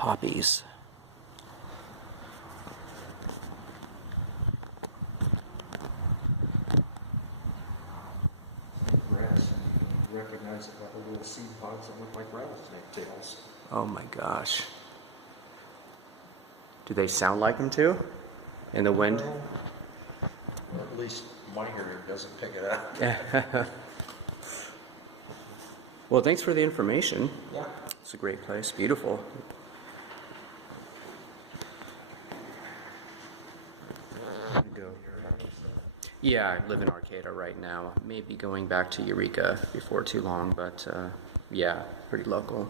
poppies. Grass, and you recognize it by the little seed pods that look like rattlesnake tails. Oh my gosh. Do they sound like them too? In the wind? Well, or at least my hearing doesn't pick it up. Well, thanks for the information. Yeah. It's a great place. Beautiful. Yeah, I live in Arcata right now. Maybe going back to Eureka before too long, but yeah, pretty local.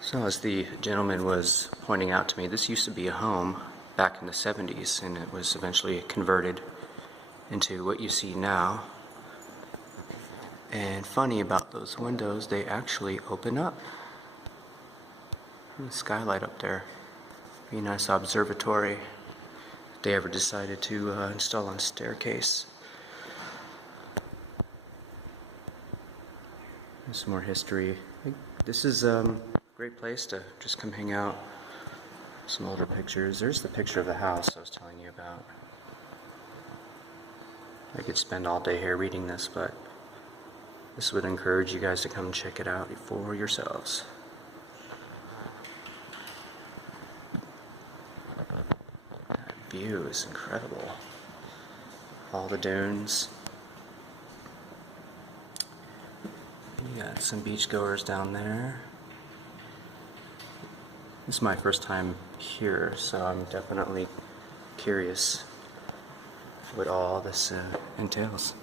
So as the gentleman was pointing out to me, this used to be a home back in the 70s, and it was eventually converted into what you see now. And funny about those windows, they actually open up. The skylight up there. Be a nice observatory if they ever decided to install on a staircase. There's some more history. This is a great place to just come hang out. Some older pictures. There's the picture of the house I was telling you about. I could spend all day here reading this, but this would encourage you guys to come check it out for yourselves. That view is incredible. All the dunes. You got some beachgoers down there. This is my first time here, so I'm definitely curious what all this entails.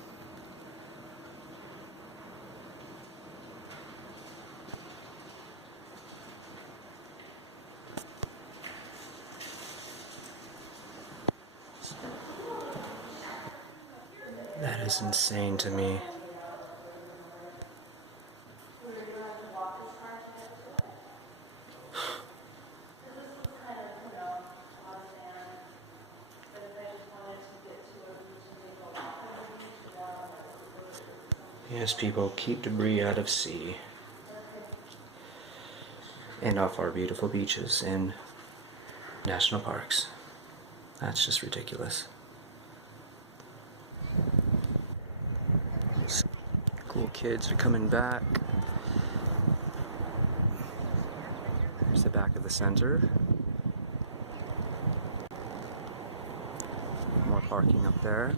That is insane to me. Yes, people, keep debris out of sea and off our beautiful beaches in national parks. That's just ridiculous. These cool kids are coming back. There's the back of the center. More parking up there.